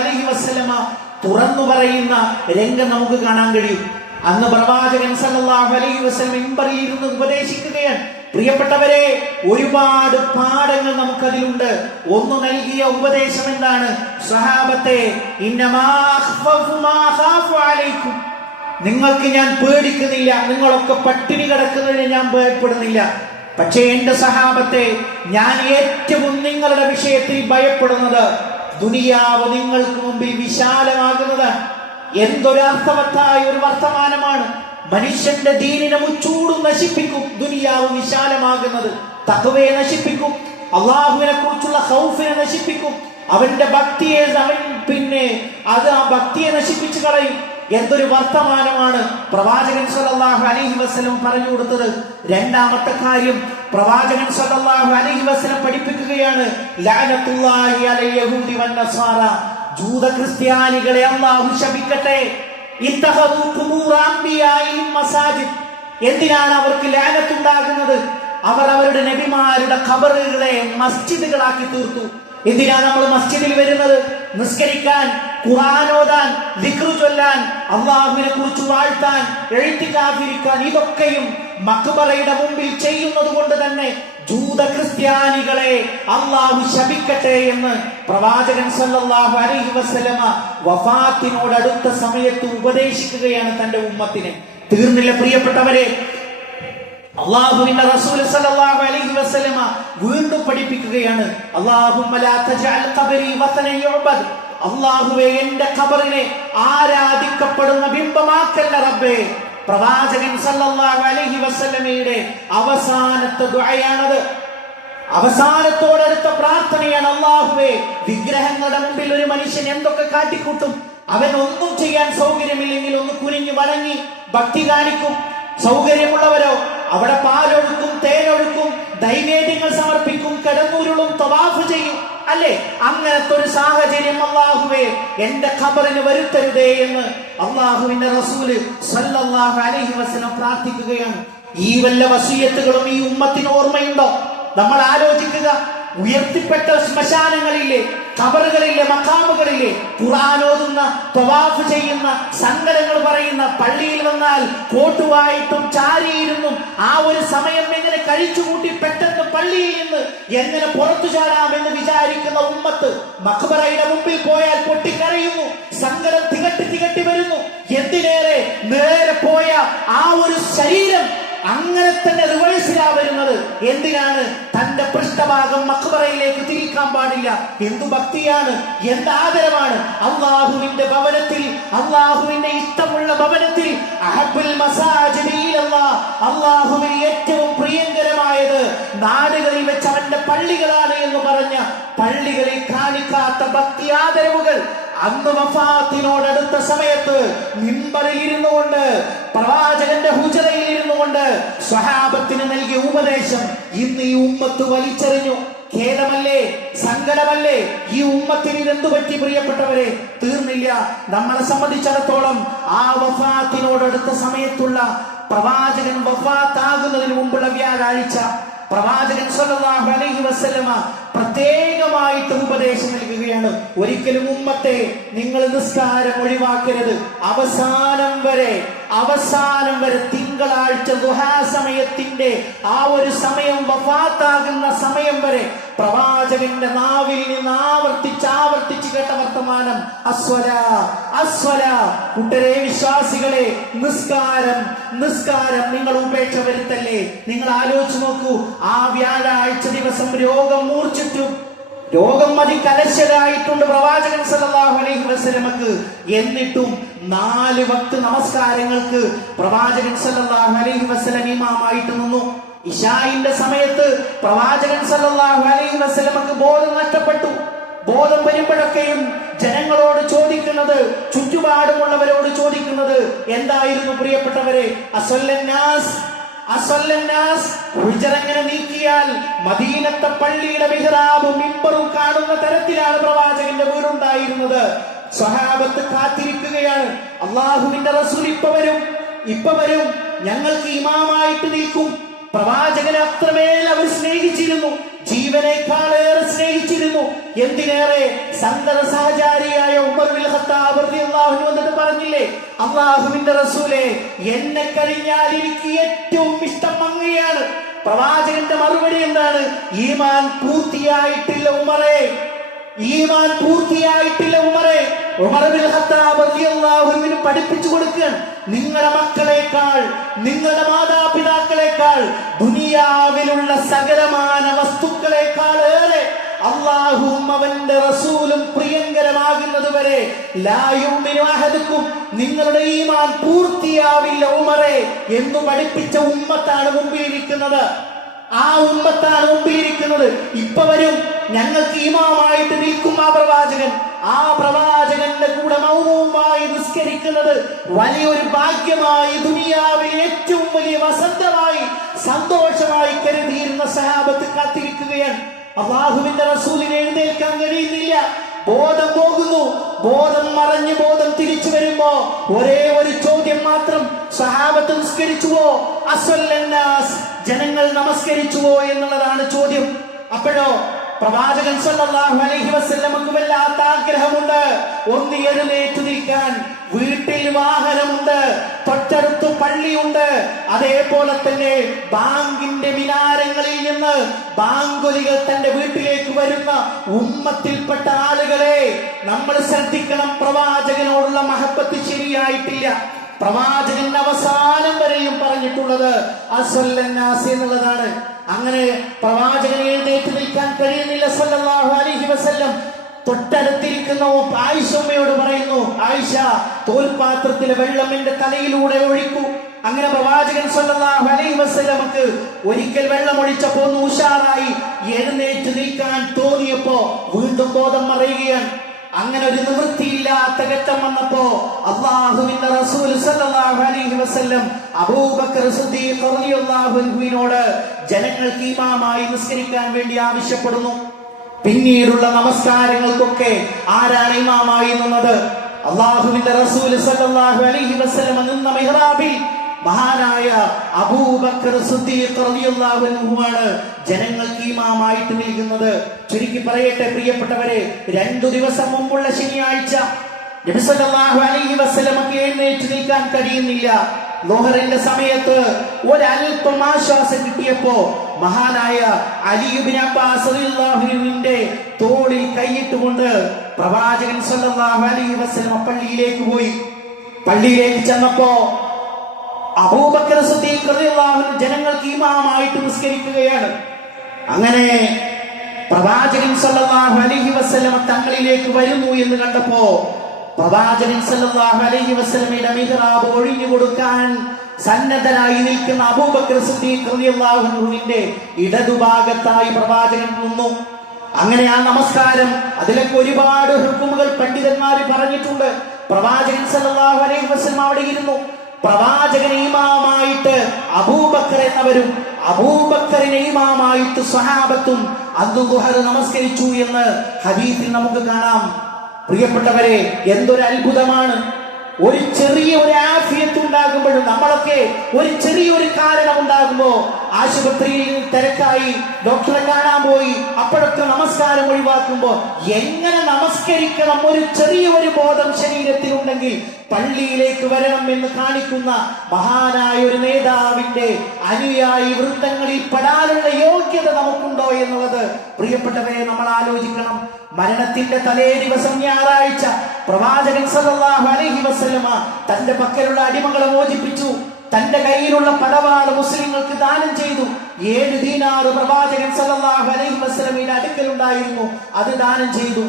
തുറന്നു പറയുന്ന രംഗം നമുക്ക് കാണാൻ കഴിയും. അന്ന് പ്രവാചകൻ സല്ലല്ലാഹു അലൈഹി വസല്ലം മിമ്പറിൽ ഇരുന്ന് ഉപദേശിക്കുകയാണ്. പ്രിയപ്പെട്ടവരെ, ഒരുപാട് പാഠങ്ങൾ നമുക്കതിലുണ്ട്. ഒന്ന് നൽകിയ ഉപദേശം എന്താണ്? സഹാബത്തെ, ഇന്നമാ അഖ്ഫഫു മാ ഖാഫു അലൈക്കും, നിങ്ങൾക്ക് ഞാൻ പേടിക്കുന്നില്ല, നിങ്ങളൊക്കെ പട്ടിണി കിടക്കുന്നതിന് ഞാൻ ഭയപ്പെടുന്നില്ല. പക്ഷേ എന്റെ സഹാബത്തെ, ഞാൻ ഏറ്റവും നിങ്ങളുടെ വിഷയത്തിൽ ഭയപ്പെടുന്നത് ദുനിയാവ് നിങ്ങൾക്ക് മുമ്പിൽ വിശാലമാകുന്നത്. എന്തൊരർത്ഥവത്തായ ഒരു വർത്തമാനമാണ്! മനുഷ്യന്റെ ദീനിനെ മുച്ചൂടും നശിപ്പിക്കും ദുനിയാവ് വിശാലമാകുന്നത്. തഖ്വയെ നശിപ്പിക്കും, അള്ളാഹുവിനെ കുറിച്ചുള്ള ഖൗഫിനെ നശിപ്പിക്കും, അവന്റെ ഭക്തിയെ ആ ഭക്തിയെ നശിപ്പിച്ചു കളയും. എന്തൊരു വർത്തമാനമാണ് പ്രവാചകൻ സല്ലല്ലാഹു അലൈഹി വസല്ലം പറഞ്ഞു കൊടുത്തത്. രണ്ടാമത്തെ കാര്യം, പ്രവാചകൻ സല്ലല്ലാഹു അലൈഹി വസല്ലം പഠിപ്പിക്കുകയാണ്, ലഅനത്തുല്ലാഹി അലൽ യഹൂദി വൻ നസാറ, ജൂത ക്രിസ്ത്യാനികളെ അല്ലാഹു ശപിക്കട്ടെ. ഇത്തഖദു ഖുബൂറ അംബിയാഇഹിം മസാജിദ്, എന്തിനാണ് അവർക്ക് ലഅനത്തുണ്ടാകുന്നത്? അവർ അവരുടെ നബിമാരുടെ ഖബറുകളെ മസ്ജിദുകളാക്കി തീർത്തു. എന്തിനാണ് നമ്മൾ മസ്ജിദിൽ വരുന്നത്? നിസ്കരിക്കാൻ, ഖുർആൻ ഓതാൻ, ദിക്ർ ചൊല്ലാൻ, അല്ലാഹുവിനെ കുറിച്ച് വാഴ്ത്താൻ, എഴുത്തിക്കാതിരിക്കാൻ. ഇതൊക്കെയും മഖ്ബറയുടെ മുമ്പിൽ ചെയ്യുന്നത് കൊണ്ട് തന്നെ ജൂത ക്രിസ്ത്യാനികളെ അല്ലാഹു ശപിക്കട്ടെ എന്ന് പ്രവാചകൻ സല്ലല്ലാഹു അലൈഹി വസല്ലമ വഫാത്തിനോടടുത്ത സമയത്ത് ഉപദേശിക്കുകയാണ് തന്റെ ഉമ്മത്തിനെ. തീർന്നില്ല പ്രിയപ്പെട്ടവരെ, അല്ലാഹുവിന്റെ റസൂൽ സല്ലല്ലാഹു അലൈഹി വസല്ലമ വീണ്ടും പഠിപ്പിക്കുകയാണ്, അല്ലാഹുമ്മ ലാ തജഅൽ ഖബരി വതനൻ യുഅബദ്, അല്ലാഹുവേ എന്റെ ഖബറിനെ ആരാധിക്കപ്പെടുന്ന ബിംബമാക്കല്ല റബ്ബേ. പ്രവാചകൻ സല്ലല്ലാഹു അലൈഹി വസല്ലമയുടെ അവസാനത്തെ ദുആയാണത്. അവസാനത്തോടടുത്ത പ്രാർത്ഥനയാണ്, അല്ലാഹുവേ വിഗ്രഹങ്ങളുടെ മുമ്പിൽ ഒരു മനുഷ്യൻ എന്തൊക്കെ കാട്ടിക്കൂട്ടും. അവൻ ഒന്നും ചെയ്യാൻ സൗകര്യമില്ലെങ്കിൽ ഒന്ന് കുനിഞ്ഞു വണങ്ങി ഭക്തി കാണിക്കും. സൗകര്യമുള്ളവരോ അവിടെ പാലൊഴുക്കും, തേനൊഴുക്കും, നൈവേദ്യങ്ങൾ സമർപ്പിക്കും, കിടന്നുരുളും, തവാഫ് ചെയ്യും, അല്ലെ? അങ്ങനത്തെ ഒരു സാഹചര്യം അല്ലാഹുവേ എന്റെ ഖബറിന് വരുത്തരുതേ എന്ന് അല്ലാഹുവിന്റെ റസൂല് സല്ലല്ലാഹു അലൈഹി വസല്ലം പ്രാർത്ഥിക്കുകയാണ്. ഈ വല്ല വസിയത്തുകളും ഈ ഉമ്മത്തിന് ഓർമ്മയുണ്ടോ? നമ്മൾ ആലോചിക്കുക. ഉയർത്തിപ്പെട്ട ശ്മശാനങ്ങളില്ലേ, ഖബറുകളില്ലേ, മഖാമുകളില്ലേ, ഖുർആൻ ഓതുന്ന, തവാഫ് ചെയ്യുന്ന, സങ്കടങ്ങൾ പറയുന്ന, പള്ളിയിൽ വന്നാൽ കോട്ടുവായിട്ടും ചാരിയിരുന്നും ആ ഒരു സമയം എങ്ങനെ കഴിച്ചുകൂട്ടി പെട്ടെന്ന് പള്ളിയിൽ നിന്ന് എങ്ങനെ പുറത്തു ചാടാമെന്ന് വിചാരിക്കുന്ന ഉമ്മത്ത് മഖ്ബറയുടെ മുമ്പിൽ പോയാൽ പൊട്ടിക്കരയുന്നു, സങ്കടം തികട്ടി വരുന്നു. എന്തിനേറെ നേരെ പോയ ആ ഒരു ശരീരം അങ്ങനെ തന്നെ റിവേഴ്സിലാ വരുന്നത്. എന്തിനാണ്? തന്റെ പൃഷ്ഠഭാഗം മഖ്ബറയിലേക്ക് തിരിക്കാൻ പാടില്ല. എന്തു ഭക്തിയാണ്, എന്ത് ആദരവാണ്! അല്ലാഹുവിന്റെ ഭവനത്തിൽ, അല്ലാഹുവിന്റെ ഇഷ്ടമുള്ള ഭവനത്തിൽ, അഹബ്ബുൽ മസാജിദി ഇലല്ലാഹ്, അല്ലാഹുവിന് ഏറ്റവും പ്രിയങ്കരമായത് നാടുകളിൽ വെച്ച് അവന്റെ പള്ളികളാണ് എന്ന് പറഞ്ഞ പള്ളികളിൽ കാണിക്കാത്ത ഭക്തി ആദരവുകൾ അന്ന് വഫാത്തിനോടടുത്ത സമയത്ത് മിമ്പറിൽ ഇരുന്നു കൊണ്ട്, പ്രവാചകന്റെ ഹുജറയിൽ ഇരുന്നു കൊണ്ട് സ്വഹാബത്തിന് നൽകിയ ഉപദേശം ഇന്ന് ഈ ഉമ്മത്ത് വലിച്ചെറിഞ്ഞു. ഖേദമല്ലേ, സങ്കടമല്ലേ? ഈ ഉമ്മത്തിന് ഇതെന്തു പറ്റി പ്രിയപ്പെട്ടവരെ? തീർന്നില്ല. നമ്മളെ സംബന്ധിച്ചിടത്തോളം ആ വഫാത്തിനോടടുത്ത സമയത്തുള്ള പ്രവാചകൻ വഫാത്താകുന്നതിന് മുമ്പുള്ള വ്യാഴാഴ്ച പ്രവാചകൻ സല്ലല്ലാഹു അലൈഹി വസല്ലമ പ്രത്യേകമായിട്ട് ഉപദേശം നൽകുകയാണ്. ഒരിക്കലും ഉമ്മത്തെ നിങ്ങൾ നിസ്കാരം ഒഴിവാക്കരുത്. അവസാനം വരെ തിങ്കളാഴ്ച ദുഹാ സമയത്തിന്റെ ആ ഒരു സമയം, വഫാത്താകുന്ന സമയം വരെ പ്രവാചകന്റെ നാവിൽ നിന്ന് ആവർത്തിച്ച് കേട്ട വർത്തമാനം അസ്വലാ അസ്വലാ. കൂട്ടരെ, വിശ്വാസികളെ, നിസ്കാരം നിങ്ങൾ ഉപേക്ഷ വരുത്തല്ലേ. നിങ്ങൾ ആലോചിച്ച് നോക്കൂ, ആ വ്യാഴാഴ്ച ദിവസം രോഗം മൂർച്ഛിച്ചു, രോഗം അതികലശരായിട്ടുണ്ട് പ്രവാചകൻ സല്ലല്ലാഹു അലൈഹി വസല്ലമക്ക്. എന്നിട്ടും 4 വക്ത് നമസ്കാരങ്ങൾക്ക് പ്രവാചകൻ സല്ലല്ലാഹു അലൈഹി വസല്ലം ഇമാമായിട്ട് നിന്നു. ഇശാഇന്റെ സമയത്ത് പ്രവാചകൻ സല്ലല്ലാഹു അലൈഹി വസല്ലമക്ക് ബോധം നഷ്ടപ്പെട്ടു. ബോധം വരുമ്പോഴൊക്കെയും ജനങ്ങളോട് ചോദിക്കുന്നത്, ചുറ്റുപാടുമുള്ളവരോട് ചോദിക്കുന്നത് എന്തായിരുന്നു പ്രിയപ്പെട്ടവരെ? ഹുജറങ്ങനെ നീക്കിയാൽ മദീനത്തെ പള്ളിയുടെ മിഹ്റാബും മിമ്പറും കാണുന്ന തരത്തിലാണ് പ്രവാചകന്റെ വീടുണ്ടായിരുന്നത്. സ്വഹാബത്ത് കാത്തിരിക്കുകയാണ്, അല്ലാഹുവിന്റെ റസൂൽ ഇപ്പ വരും, ഞങ്ങൾക്ക് ഇമാമായിട്ട് നിൽക്കും. പ്രവാചകനെ അത്രമേൽ അവർ സ്നേഹിച്ചിരുന്നു, ജീവനേക്കാളേറെ സ്നേഹിച്ചിരുന്നു. എന്തിനേറെ, സന്തത സഹചാരിയായ ഉമർ ബിൻ ഖത്താബ് ഖത്താബ് റളിയല്ലാഹു അൻഹു വന്നിട്ട് പറഞ്ഞില്ലേ, അല്ലാഹുവിന്റെ റസൂലേ, എന്നെ കഴിഞ്ഞാൽ എനിക്ക് ഏറ്റവും ഇഷ്ടം അങ്ങയാണ്. പ്രവാചകന്റെ മറുപടി എന്താണ്? ഈമാൻ പൂർത്തിയായിട്ടില്ല ഉമറേ, ഈമാൻ പൂർത്തിയായിട്ടില്ല ഉമറേ. ഉമർ ഇബ്നുൽ ഖത്താബ് റളിയല്ലാഹു അൻഹു പഠിപ്പിച്ചു കൊടുക്കുകയാണ്, നിങ്ങളുടെ മക്കളെക്കാൾ, നിങ്ങളുടെ മാതാപിതാക്കളെക്കാൾ, ദുനിയാവിലുള്ള സകലമാന വസ്തുക്കളെക്കാൾ ഏറെ അല്ലാഹുവും അവന്റെ റസൂലും പ്രിയങ്കരമാകുന്നത് വരെ ലാ യുമിനു അഹദുക്കും, നിങ്ങളുടെ ഈമാൻ പൂർത്തിയാവില്ല ഉമറേ എന്ന് പഠിപ്പിച്ച ഉമ്മത്താണ് മുമ്പിലിരിക്കുന്നത്. ആ ഉമ്മത്താണ് മുമ്പിലിരിക്കുന്നത്. ഇപ്പൊ വരും ഞങ്ങൾക്ക് ഇമാമായിട്ട് നിൽക്കും ആ പ്രവാചകൻ. ആ പ്രവാചകന്റെ കൂടെ മൗനവുമായി നിസ്കരിക്കുന്നത് വലിയൊരു ഭാഗ്യമായി, ദുനിയാവിലെ ഏറ്റവും വലിയ വസന്തമായി, സന്തോഷമായി കരുതിയിരുന്ന സഹാബത്ത് കാത്തിരിക്കുകയാണ്. അല്ലാഹുവിന്റെ റസൂലിനെ എഴുന്നേൽക്കാൻ കഴിയുന്നില്ല, ബോധം പോകുന്നു. ബോധം മറഞ്ഞ് ബോധം തിരിച്ചു വരുമ്പോ ഒരേ ഒരു ചോദ്യം മാത്രം, സഹാബത്ത് നിസ്കരിച്ചുവോ? അസ്വല്ലന്നാസ്, ജനങ്ങൾ നമസ്കരിച്ചുവോ എന്നുള്ളതാണ് ചോദ്യം. അപ്പോഴോ പ്രവാചകൻ സല്ലല്ലാഹു അലൈഹി വസല്ലമക്ക് വല്ലാത്ത ആഗ്രഹമുണ്ട് ഒന്ന് എഴുന്നേറ്റ് നിൽക്കാൻ. വീട്ടിൽ വാഹനമുണ്ട്, തൊട്ടടുത്ത് പള്ളിയുണ്ട്, അതേപോലെ തന്നെ ബാങ്കിന്റെ മിനാരങ്ങളിൽ നിന്ന് ബാങ്കുലികൾ തന്റെ വീട്ടിലേക്ക് വരുന്ന ഉമ്മത്തിൽപ്പെട്ട ആളുകളെ നമ്മൾ ശ്രദ്ധിക്കണം. പ്രവാചകനോടുള്ള മഹബത്ത് ശരിയായിട്ടില്ല. പ്രവാചകൻ അവസാനം വരെയും പറഞ്ഞിട്ടുള്ളത് അസ്വല്ലന്നാസ് എന്നുള്ളതാണ്. അങ്ങനെ പ്രവാചകനെ എഴുന്നേറ്റ് നിൽക്കാൻ കഴിയുന്നില്ല സല്ലല്ലാഹു അലൈഹി വസല്ലം. തൊട്ടടുത്തിരിക്കുന്ന ആയിഷമ്മയോട് പറയുന്നു, ആയിഷ, തോൽപാത്രത്തിലെ വെള്ളം എന്റെ തലയിലൂടെ ഒഴിക്കൂ. അങ്ങനെ പ്രവാചകൻ സല്ലല്ലാഹു അലൈഹി വസല്ലമക്ക് ഒരിക്കൽ വെള്ളം ഒഴിച്ചപ്പോ ഒന്ന് ഉഷാറായി എഴുന്നേറ്റ് നിൽക്കാൻ തോന്നിയപ്പോ വീണ്ടും ബോധം മറയുകയാണ്. അങ്ങനെ ഒരു നിവൃത്തിയില്ലാത്ത ഘട്ടം വന്നപ്പോ അല്ലാഹുവിന്റെ റസൂൽ സല്ലല്ലാഹു അലൈഹി വസല്ലം അബൂബക്കർ സിദ്ദീഖ് റളിയല്ലാഹു അൻഹുവിനോട് ജനങ്ങൾക്ക് ഇമാമായി നിസ്കരിക്കാൻ വേണ്ടി ആവശ്യപ്പെടുന്നു. പിന്നീടുള്ള നമസ്കാരങ്ങൾക്കൊക്കെ ആരാണ് ഇമാമായി നിന്നത്? അല്ലാഹുവിന്റെ റസൂൽ സല്ലല്ലാഹു അലൈഹി വസല്ലം നിന്ന മിഹ്റാബിൽ മഹാനായ അബൂബക്കർ സിദ്ദീഖ് റളിയല്ലാഹു അൻഹുവാണ് ജനങ്ങൾക്ക് ഇമാമായിട്ട് നിൽക്കുന്നത്. ചുരുക്കി പറയട്ടെ പ്രിയപ്പെട്ടവരെ, 2 ദിവസം മുമ്പുള്ള ശനിയാഴ്ച നബി സല്ലല്ലാഹു അലൈഹി വസല്ലമക്ക് എഴുന്നേറ്റ് നിൽക്കാൻ കഴിയുന്നില്ല. ളുഹറിന്റെ സമയത്ത് ഒരൽപ്പം ആശ്വാസം കിട്ടിയപ്പോ മഹാനായ അലി ഇബ്നു അബ്ബാസ് റളിയല്ലാഹു അൻഹുവിന്റെ തോളിൽ കൈയിട്ടുകൊണ്ട് പ്രവാചകൻ സല്ലല്ലാഹു അലൈഹി വസല്ലം പള്ളിയിലേക്ക് പോയി. പള്ളിയിലേക്ക് ചെന്നപ്പോ അബൂബക്കർ സിദ്ദീഖ് റളിയല്ലാഹു അൻഹു ജനങ്ങൾക്ക് ഇമാമായിട്ട് നിസ്കരിക്കുകയാണ്. അങ്ങനെ പ്രവാചകൻ സല്ലല്ലാഹു അലൈഹി വസല്ലം തങ്ങളിലേക്ക് വരുന്നു എന്ന് കണ്ടപ്പോ പ്രവാചകൻ സല്ലല്ലാഹു അലൈഹി വസല്ലമയുടെ മിഹ്റാബ് ഒഴിഞ്ഞു കൊടുക്കാൻ സന്നദ്ധനായി നിൽക്കുന്ന അബൂബക്കർ സിദ്ദീഖ് റളിയല്ലാഹു അൻഹുവിന്റെ ഇടതുഭാഗത്തായി പ്രവാചകൻ നിന്നു. അങ്ങനെ ആ നമസ്കാരം, അതിലൊക്കെ ഒരുപാട് ഹുക്മുകൾ പണ്ഡിതന്മാർ പറഞ്ഞിട്ടുണ്ട്. പ്രവാചകൻ സല്ലല്ലാഹു അലൈഹി വസല്ലം അവിടെ ഇരുന്നു. പ്രവാചകനെ ഇമാമായിട്ട് അബൂബക്കർ എന്നവരും അബൂബക്കറിനെ ഇമാമായിട്ട് സ്വഹാബത്തും അന്ന് ദുഹർ നമസ്കരിച്ചു എന്ന് ഹദീസിൽ നമുക്ക് കാണാം. പ്രിയപ്പെട്ടവരെ, എന്തൊരു അത്ഭുതമാണ്! ഒരു ചെറിയ ഒരു ആഫിയത്ത് ഉണ്ടാകുമ്പോഴും, നമ്മളൊക്കെ ഒരു ചെറിയൊരു കാരണം ഉണ്ടാകുമ്പോ ആശുപത്രിയിൽ തിരക്കായി ഡോക്ടറെ കാണാൻ പോയി, അപ്പോഴൊക്കെ നമസ്കാരം ഒഴിവാക്കുമ്പോ എങ്ങനെ നമസ്കരിക്കണം ഒരു ചെറിയൊരു ബോധം ശരീരത്തിലുണ്ടെങ്കിൽ പള്ളിയിലേക്ക് വരണം എന്ന് കാണിക്കുന്ന മഹാനായ ഒരു നേതാവിന്റെ അനുയായി വൃത്തങ്ങളിൽ പെടാനുള്ള യോഗ്യത നമുക്കുണ്ടോ എന്നുള്ളത് പ്രിയപ്പെട്ടവരെ നമ്മൾ ആലോചിക്കണം. മരണത്തിന്റെ തലേ ദിവസം ഞായറാഴ്ച പ്രവാചകൻ സല്ലല്ലാഹു അലൈഹി വസല്ലമ തന്റെ പക്കലുള്ള അടിമകളെ മോചിപ്പിച്ചു. തന്റെ കയ്യിലുള്ള പടവാള് മുസ്ലിങ്ങൾക്ക് ദാനം ചെയ്തു. 7 ദീനാർ പ്രവാചകൻ സല്ലല്ലാഹു അലൈഹി വസല്ലമയുടെ അടുക്കലുണ്ടായിരുന്നു, അത് ദാനം ചെയ്തു.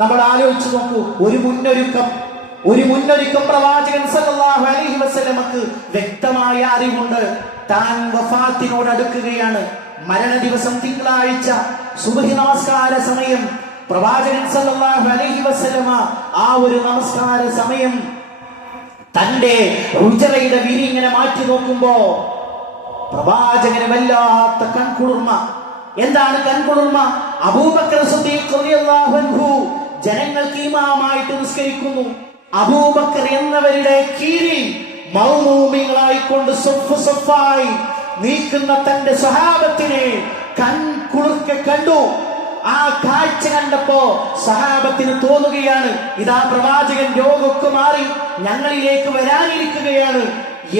നമ്മൾ ആലോചിച്ചു നോക്കൂ, ഒരു മുന്നൊരുക്കം പ്രവാചകൻ സല്ലല്ലാഹു അലൈഹി വസല്ലമക്ക് വ്യക്തമായ അറിവുണ്ട്. താൻ വഫാത്തിനോട് അടുക്കുകയാണ്. മരണ ദിവസം തിങ്കളാഴ്ച സുബ്ഹി നമസ്കാര സമയം. പ്രവാചകൻ സല്ലല്ലാഹു അലൈഹി വസല്ലമ ആ ഒരു നമസ്കാര സമയം തന്റെ ഹുജറയുടെ വിരി ഇങ്ങനെ മാറ്റി നോക്കുമ്പോ പ്രവാചകന് വല്ലാത്ത കൺകുളിർമ. എന്താണ് കൺകുളിർമ? അബൂബക്കർ സിദ്ദീഖ് റളിയല്ലാഹു അൻഹു ജനങ്ങൾക്ക് ഇമാമായിട്ട് നിസ്കരിക്കുന്നു. അബൂബക്കർ എന്നവരുടെ കീഴിൽ മൗമൂമികളായിക്കൊണ്ട് സൊഫായി നീക്കുന്ന തന്റെ സ്വഹാബത്തിനെ കൺകുളിർക്കെ കണ്ടു. ആ കാഴ്ച കണ്ടപ്പോ സഹാബത്തിന് തോന്നുകയാണ്, ഇതാ പ്രവാചകൻ രോഗമൊക്കെ മാറി ഞങ്ങളിലേക്ക് വരാനിരിക്കുകയാണ്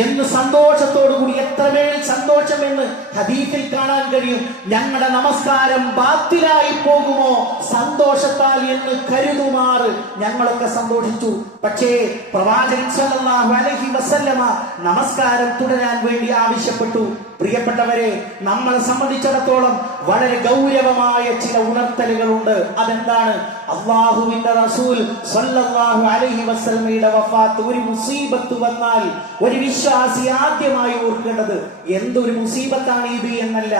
എന്ന് സന്തോഷത്തോടുകൂടി. എത്രമേൽ സന്തോഷം എന്ന് ഹദീസിൽ കാണാൻ കഴിയും. ഞങ്ങളുടെ നമസ്കാരം ബാത്തിലായി പോകുമോ സന്തോഷത്താൽ എന്ന് കരുതുമാറ് ഞങ്ങളൊക്കെ സന്തോഷിച്ചു. പക്ഷേ പ്രവാചകൻ സല്ലല്ലാഹു അലൈഹി വസല്ലമ നമസ്കാരം തുടരാൻ വേണ്ടി ആവശ്യപ്പെട്ടു. പ്രിയപ്പെട്ടവരെ, നമ്മളെ സംബന്ധിച്ചിടത്തോളം വളരെ ഗൗരവമായ ചില ഉണർത്തലുകളുണ്ട്. അതെന്താണ്? അല്ലാഹുവിന്റെ റസൂൽ സല്ലല്ലാഹു അലൈഹി വസല്ലമയുടെ വഫാത്ത്, ഒരു മുസീബത്ത് വന്നാൽ ഒരു വിശ്വാസി ആദ്യമായി ഓർക്കേണ്ടത് എന്തൊരു മുസീബത്താണ് ഇത് എന്നല്ല,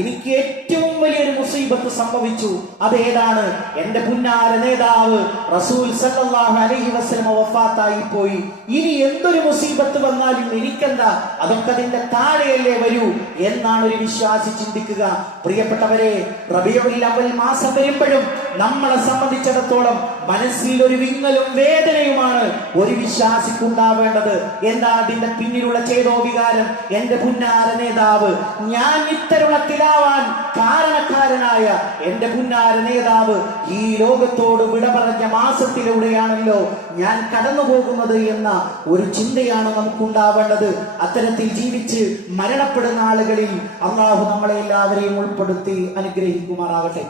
എനിക്ക് ഏറ്റവും വലിയൊരു മുസീബത്ത് സംഭവിച്ചു. അതേതാണ്? എന്റെ പുന്നാര നേതാവ് റസൂൽ സല്ലല്ലാഹു അലൈഹി വസല്ലമ വഫാത്തായി പോയി. ഇനി എന്തൊരു മുസീബത്ത് വന്നാലും എനിക്കെന്താ, അതൊക്കെ അതിന്റെ താഴെയല്ലേ വരൂ എന്നാണ് ഒരു വിശ്വാസി ചിന്തിക്കുക. പ്രിയപ്പെട്ടവരെ, റബീഉൽ അവ്വൽ മാസം വരുമ്പോഴും നമ്മളെ സംബന്ധിച്ചിടത്തോളം മനസ്സിൽ ഒരു വിങ്ങലും വേദനയുമാണ് ഒരു വിശ്വാസിക്കുണ്ടാവേണ്ടത്. എന്താ അതിന്റെ പിന്നിലുള്ള ചേതോ വികാരം? എന്റെ പുന്നാര നേതാവ്, ഞാൻ ഇത്തരുണത്തിലാവാൻ കാരണക്കാരനായ എന്റെ പുന്നാര നേതാവ് ഈ ലോകത്തോട് വിട പറഞ്ഞ മാസത്തിലൂടെയാണല്ലോ ഞാൻ കടന്നു പോകുന്നത് എന്ന ഒരു ചിന്തയാണ് നമുക്കുണ്ടാവേണ്ടത്. അത്തരത്തിൽ ജീവിച്ച് മരണപ്പെടുന്ന ആളുകളിൽ അല്ലാഹു നമ്മളെ എല്ലാവരെയും ഉൾപ്പെടുത്തി അനുഗ്രഹിക്കുമാറാകട്ടെ.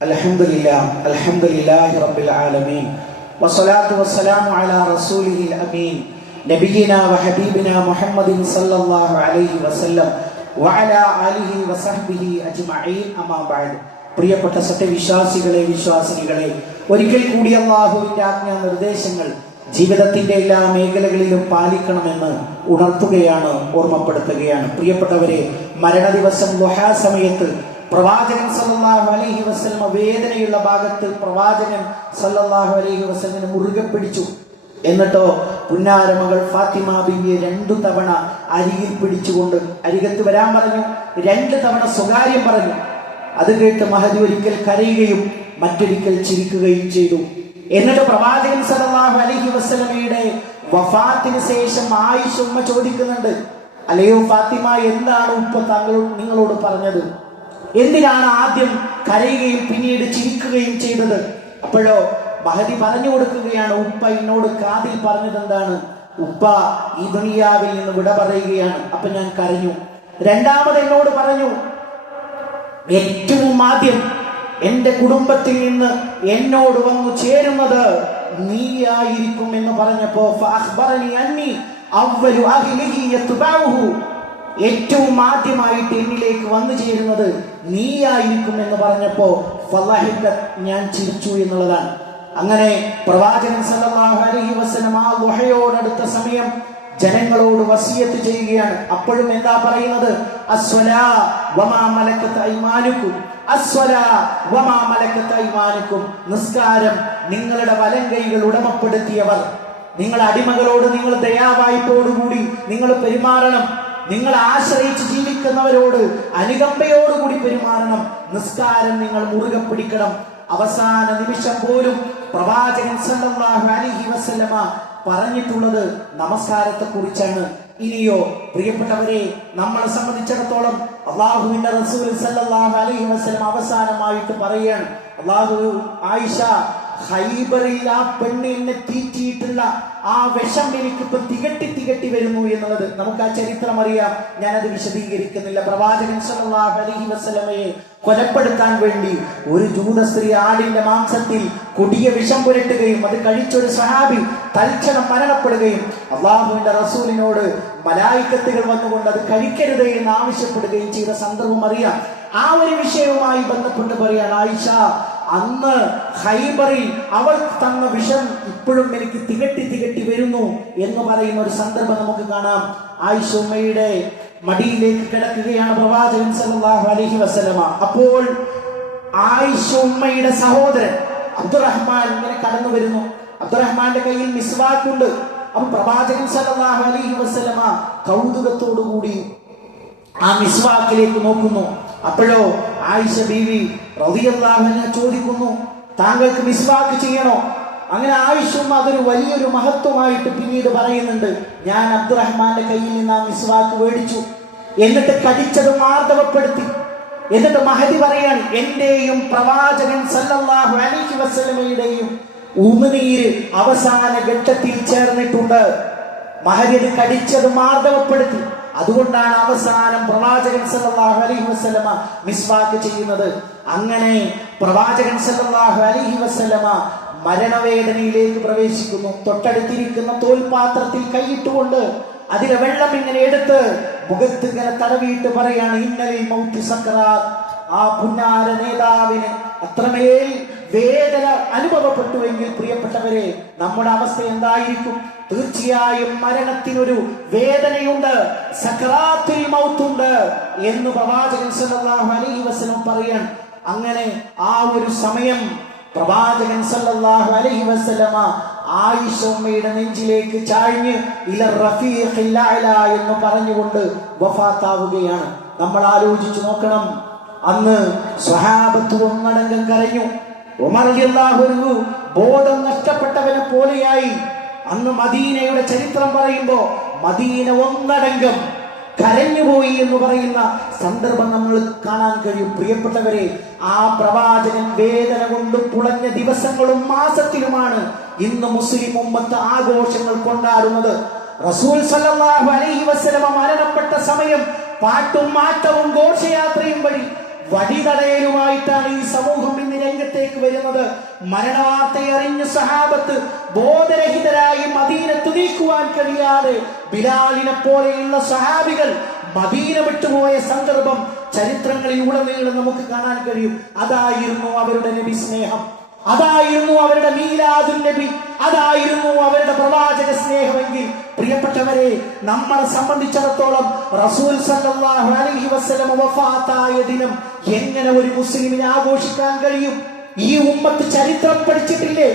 അൽഹംദുലില്ലാഹി റബ്ബിൽ ആലമീൻ വസ്സലാത്തു വസ്സലാമു അലാ റസൂലിഹിൽ അമീൻ നബിയിനാ വഹബീബിനാ മുഹമ്മദിൻ സല്ലല്ലാഹു അലൈഹി വസല്ലം വഅലാ ആലിഹി വസഹ്ബിഹി അജ്മഈൻ. അമ്മാ ബഅദ്. പ്രിയപ്പെട്ട സത്യവിശ്വാസികളെ, വിശ്വാസിനികളെ, ഒരിക്കൽ കൂടി അല്ലാഹുവിന്റെ ആജ്ഞാ നിർദ്ദേശങ്ങൾ ജീവിതത്തിന്റെ എല്ലാ മേഖലകളിലും പാലിക്കണമെന്ന് ഉണർത്തുകയാണ്, ഓർമ്മപ്പെടുത്തുകയാണ്. പ്രിയപ്പെട്ടവരെ, മരണദിവസം ദുഹാ സമയത്ത് പ്രവാചകൻ സല്ലല്ലാഹു അലൈഹി വസല്ലം വേദനയുള്ള ഭാഗത്ത് പ്രവാചകൻ സല്ലല്ലാഹു അലൈഹി വസല്ലമിനെ മുറുകെ പിടിച്ചു. എന്നിട്ടോ പുന്നാരമകൾ ഫാത്തിമ ബിവിയെ 2 തവണ അരികിൽ പിടിച്ചുകൊണ്ട് അരികത്ത് വരാൻ പറഞ്ഞു. 2 തവണ സ്വകാര്യം പറഞ്ഞു. അത് കേട്ട് മഹദി ഒരിക്കൽ കരയുകയും മറ്റൊരിക്കൽ ചിരിക്കുകയും ചെയ്തു. എന്നിട്ട് പ്രവാചകൻ സല്ലല്ലാഹു അലൈഹി വസല്ലമയുടെ വഫാത്തിന് ശേഷം ആയിഷ ഉമ്മ ചോദിക്കുന്നുണ്ട്, അല്ലയോ ഫാത്തിമ, എന്താണ് ഉപ്പ നിങ്ങളോട് പറഞ്ഞത്? എന്തിനാണ് ആദ്യം കരയുകയും പിന്നീട് ചിരിക്കുകയും ചെയ്തത്? അപ്പോഴോ മഹദി പറഞ്ഞു കൊടുക്കുകയാണ്, ഉപ്പ എന്നോട് കാതിൽ പറഞ്ഞത് എന്താണ്? ഉപ്പ ഈ ദുനിയാവിൽ നിന്ന് വിട പറയുകയാണ്. അപ്പൊ ഞാൻ കരഞ്ഞു. രണ്ടാമത് എന്നോട് പറഞ്ഞു, ഏറ്റവും ആദ്യം എന്റെ കുടുംബത്തിൽ നിന്ന് എന്നോട് വന്നു ചേരുന്നത് നീയായിരിക്കും എന്ന് പറഞ്ഞപ്പോ ഏറ്റവും ആദ്യമായിട്ട് എന്നിലേക്ക് വന്നു ചേരുന്നത് നീയായിരിക്കും എന്ന് പറഞ്ഞപ്പോ ഞാൻ ചിരിച്ചു എന്നുള്ളതാണ്. അങ്ങനെ പ്രവാചകൻ സല്ലല്ലാഹു അലൈഹി വസല്ലം ആ ദുഹയോടടുത്ത സമയം ജനങ്ങളോട് വസിയത്ത് ചെയ്യുകയാണ്. അപ്പോഴും എന്താ പറയുന്നത്? അസ്വലാ വമാ മലക്കത ഐമാനുക്കും, അസ്വലാ വമാ മലക്കത ഐമാനുക്കും, നിസ്കാരം നിങ്ങളുടെ വലങ്കൈകൾ ഉടമപ്പെടുത്തിയവർ, നിങ്ങൾ അടിമകളോട് നിങ്ങൾ ദയാവായ്പോടുകൂടി നിങ്ങൾ പെരുമാറണം. നിങ്ങൾ ആശ്രയിച്ച് ജീവിക്കുന്നവരോട് അനുകമ്പയോടുകൂടി പെരുമാറണം. നിസ്കാരം നിങ്ങൾ മുറുകെ പിടിക്കണം. അവസാന നിമിഷം പോലും പ്രവാചകൻ സല്ലല്ലാഹു അലൈഹി വസല്ലമ പറഞ്ഞിട്ടുള്ളത് നമസ്കാരത്തെ കുറിച്ചാണ്. ഇനിയോ പ്രിയപ്പെട്ടവരെ, നമ്മളെ സംബന്ധിച്ചിടത്തോളം അല്ലാഹുവിന്റെ റസൂൽ സല്ലല്ലാഹു അലൈഹി വസല്ലം അവസാനമായിട്ട് പറയുകയാണ്, ആയിഷ, ഖൈബറിൽ ആ പെണ്ണിനെ തീറ്റിയിട്ടുള്ള ആ വിഷം എനിക്കിപ്പോ തികട്ടി വരുന്നു എന്നുള്ളത് നമുക്ക് ആ ചരിത്രം അറിയാം. ഞാനത് വിശദീകരിക്കുന്നില്ല. പ്രവാചകൻ സല്ലല്ലാഹു അലൈഹി വസല്ലമയെ കൊലപ്പെടുത്താൻ വേണ്ടി ഒരു ജൂത സ്ത്രീ ആടിന്റെ മാംസത്തിൽ കൊടിയ വിഷം പുരട്ടുകയും അത് കഴിച്ചൊരു സഹാബി തൽക്ഷണം മരണപ്പെടുകയും അല്ലാഹുവിന്റെ റസൂലിനോട് മലായിക്കത്തുകൾ വന്നുകൊണ്ട് അത് കഴിക്കരുത് എന്ന് ആവശ്യപ്പെടുകയും ചെയ്ത സന്ദർഭം അറിയാം. ആ ഒരു വിഷയവുമായി ബന്ധപ്പെട്ട് പറയാണ്, ആയിഷ, അന്ന് ഖൈബറിൽ അവൾ തന്ന വിഷം ഇപ്പോഴും എനിക്ക് തികട്ടി വരുന്നു എന്ന് പറയുന്ന ഒരു സന്ദർഭം നമുക്ക് കാണാം. ആയിഷ ഉമ്മയുടെ മടിയിലേക്ക് കിടക്കുകയാണ് പ്രവാചകൻ സല്ലല്ലാഹു അലൈഹി വസല്ലമ. അപ്പോൾ ആയിഷ ഉമ്മയുടെ സഹോദരൻ അബ്ദുറഹ്മാൻ ഇങ്ങനെ കടന്നു വരുന്നു. അബ്ദുറഹ്മാന്റെ കയ്യിൽ മിസ്വാക്കുണ്ട്. അപ്പൊ പ്രവാചകൻ സല്ലല്ലാഹു അലൈഹി വസല്ലമ കൗതുകത്തോടുകൂടി ആ മിസ്വാക്കിലേക്ക് നോക്കുന്നു. അപ്പോഴോ ആയിഷ ബീവി റളിയല്ലാഹു അൻഹ ചോദിക്കുന്നു, താങ്കൾക്ക് മിസ്വാക്ക് ചെയ്യണോ? അങ്ങനെ ആയിഷും അതൊരു വലിയൊരു മഹത്വമായിട്ട് പിന്നീട് പറയുന്നുണ്ട്, ഞാൻ അബ്ദുറഹ്മാന്റെ കയ്യിൽ നിന്ന് ആ മിസ്വാക്ക് മേടിച്ചു. എന്നിട്ട് കടിച്ചത് മാർദ്ദവപ്പെടുത്തി. എന്നിട്ട് മഹദി പറയാൻ, എന്റെയും പ്രവാചകൻ സല്ലല്ലാഹു അലൈഹി വസല്ലമയുടെയും ഉമിനീര് അവസാന ഘട്ടത്തിൽ ചേർന്നിട്ടുണ്ട്. മഹദി കടിച്ചത് മാർദ്ദവപ്പെടുത്തി. അതുകൊണ്ടാണ് അവസാനം പ്രവാചകൻ സല്ലല്ലാഹു അലൈഹി വസല്ലമ മിസ്വാക്ക് ചെയ്യുന്നത്. അങ്ങനെ പ്രവാചകൻ സല്ലല്ലാഹു അലൈഹി വസല്ലമ മരണവേദനയിലേക്ക് പ്രവേശിക്കുന്നു. തൊട്ടടുത്തിരിക്കുന്ന തോൽപാത്രത്തിൽ കൈയിട്ടുകൊണ്ട് അതിലെ വെള്ളം ഇങ്ങനെ എടുത്ത് മുഖത്ത് ഇങ്ങനെ തടവിയിട്ട് പറയാണ്, ഇന്നലിൽ മൗത്തി സക്കറാത്ത്. ആ പുന്നാര നേതാവിന് അത്രമേൽ വേദന അനുഭവപ്പെട്ടുവെങ്കിൽ പ്രിയപ്പെട്ടവരെ, നമ്മുടെ അവസ്ഥ എന്തായിരിക്കും? തീർച്ചയായും മരണത്തിനൊരു വേദനയുണ്ട്, സക്കറാത്തുൽ മൗത്തുണ്ട് എന്ന് പ്രവാചകൻ സല്ലല്ലാഹു അലൈഹി വസല്ലം പറയാൻ. അങ്ങനെ ആ ഒരു സമയം പ്രവാചകൻ സല്ലല്ലാഹു അലൈഹി വസല്ലമ ആയിഷ ഉമ്മയുടെ നെഞ്ചിലേക്ക് ചാഴ്ന്ന് ഇല റഫീഖിൽ അഅല എന്ന് പറഞ്ഞുകൊണ്ട് വഫാത്താവുകയാണ്. നമ്മൾ ആലോചിച്ചു നോക്കണം, അന്ന് സ്വഹാബത്ത് ഒന്നടങ്കം കരഞ്ഞു. ഉമർ റളിയല്ലാഹു അൻഹു ബോധം നഷ്ടപ്പെട്ടവനെ പോലെയായി. അന്ന് മദീനയുടെ ചരിത്രം പറയുമ്പോ മദീന ഒന്നടങ്കം കരഞ്ഞുപോയി എന്ന് പറയുന്ന സന്ദർഭം നമ്മൾ കാണാൻ കഴിയും. പ്രിയപ്പെട്ടവരെ, ആ പ്രവാചകൻ വേദന കൊണ്ട് പുളഞ്ഞ ദിവസങ്ങളും മാസത്തിലുമാണ് ഇന്ന് മുസ്ലിം ഉമ്മത്ത് ആഘോഷങ്ങൾ കൊണ്ടാടുന്നത്. റസൂൽ സല്ലല്ലാഹു അലൈഹി വസല്ലമ മരണപ്പെട്ട സമയം പാട്ടും മാറ്റവും ഘോഷയാത്രയും വഴി വടിതടയലുമായിട്ടാണ് ഈ സമൂഹം ഇന്ന് രംഗത്തേക്ക് വരുന്നത്. മരണവാർത്തയെ അറിഞ്ഞ സഹാബത്ത് ബോധരഹിതരായി മദീനത്ത് നീക്കുവാൻ കഴിയാതെ ബിലാലിനെ പോലെയുള്ള സഹാബികൾ മദീന വിട്ടുപോയ സന്ദർഭം ചരിത്രങ്ങളിൽ ഉടനീളം നമുക്ക് കാണാൻ കഴിയും. അതായിരുന്നു അവരുടെ നബി സ്നേഹം, അതായിരുന്നു അവരുടെ മീലാദുൻ നബി, അതായിരുന്നു അവരുടെ പ്രവാചക സ്നേഹമെങ്കിൽ പ്രിയപ്പെട്ടവരെ, നമ്മളെ സംബന്ധിച്ചിടത്തോളം റസൂൽ സല്ലല്ലാഹു അലൈഹി വസല്ലം വഫാത്തായ ദിനം എങ്ങനെ ഒരു മുസ്ലിമിനെ ആഘോഷിക്കാൻ കഴിയും? ഈ ഉമ്മത്ത് ചരിത്രം പഠിച്ചിട്ടില്ലേ?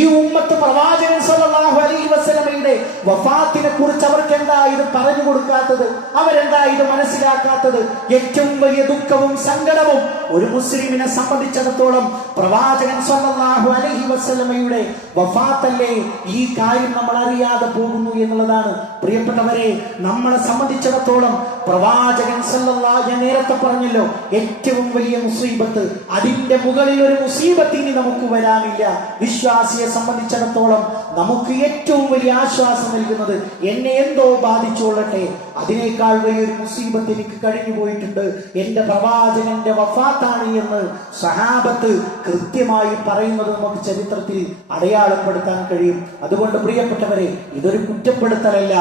ഈ ഉമ്മത്ത് പ്രവാചകൻ സല്ലല്ലാഹു അലൈഹി വസല്ലമയുടെ വഫാത്തിനെ കുറിച്ച് അവർക്ക് എന്താ ഇത് പറഞ്ഞു കൊടുക്കാത്തത്? അവരെന്താ ഇത് മനസ്സിലാക്കാത്തത്? ഏറ്റവും വലിയ ദുഃഖവും സങ്കടവും ഒരു മുസ്ലിമിനെ സംബന്ധിച്ചിടത്തോളം പ്രവാചകൻ സല്ലല്ലാഹു അലൈഹി വസല്ലമയുടെ വഫാത്തല്ലേ. ഈ കാര്യം നമ്മൾ അറിയാതെ പോകുന്നു എന്നുള്ളതാണ്. പ്രിയപ്പെട്ടവരെ, നമ്മളെ സംബന്ധിച്ചിടത്തോളം പ്രവാചകൻ സല്ലല്ലാഹു, ഞാൻ നേരത്തെ പറഞ്ഞല്ലോ, ഏറ്റവും വലിയ മുസീബത്ത്, അതിന്റെ മുകളിൽ ഒരു മുസീബത്ത് ഇനി നമുക്ക് വരാനില്ല. വിശ്വാസിയെ സംബന്ധിച്ചിടത്തോളം നമുക്ക് ഏറ്റവും വലിയ ആശ്വാസം നൽകുന്നത്, എന്നെ എന്തോ ബാധിച്ചോളട്ടെ, അതിനേക്കാൾ വലിയൊരു മുസീബത്ത് എനിക്ക് കഴിഞ്ഞു പോയിട്ടുണ്ട്, എന്റെ പ്രവാചകന്റെ വഫാത്താണ് എന്ന് സഹാബത്ത് കൃത്യമായി പറയുന്നത് നമുക്ക് ചരിത്രത്തിൽ അടയാളപ്പെടുത്താൻ കഴിയും. അതുകൊണ്ട് പ്രിയപ്പെട്ടവരെ, ഇതൊരു കുറ്റപ്പെടുത്തലല്ല,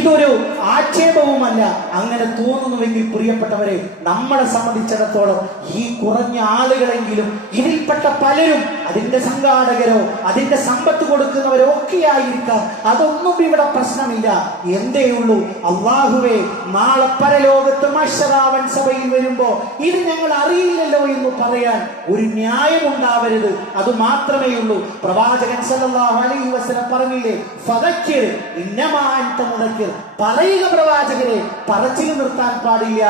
ഇതൊരു ആക്ഷേപവുമല്ല. അങ്ങനെ തോന്നുന്നുവെങ്കിൽ പ്രിയപ്പെട്ടവരെ, നമ്മളെ സംബന്ധിച്ചിടത്തോളം ഈ കുറഞ്ഞ ആളുകളെങ്കിലും, ഇതിൽപ്പെട്ട പലരും അതിന്റെ സംഘാടകരോ അതിന്റെ സമ്പത്ത് കൊടുക്കുന്നവരോ ഒക്കെ ആയിരിക്കാം, അതൊന്നും ഇവിടെ പ്രശ്നമില്ല. എന്തേ ഉള്ളൂ, അല്ലാഹുവേ, നാളെ പരലോകത്ത് മഹ്ശറാവൻ സഭയിൽ വരുമ്പോ ഇത് ഞങ്ങൾ അറിയില്ലല്ലോ എന്ന് പറയാൻ ഒരു ന്യായം ഉണ്ടാവരുത്. അത് മാത്രമേ ഉള്ളൂ. പ്രവാചകൻ സല്ലല്ലാഹു അലൈഹി വസല്ലം പറഞ്ഞില്ലേ, ഫദക്കിർ ഇന്നമാ അൻത മുദക്കിർ, പറയുക പ്രവാചകരെ, പറച്ചിൽ നിർത്താൻ പാടില്ല.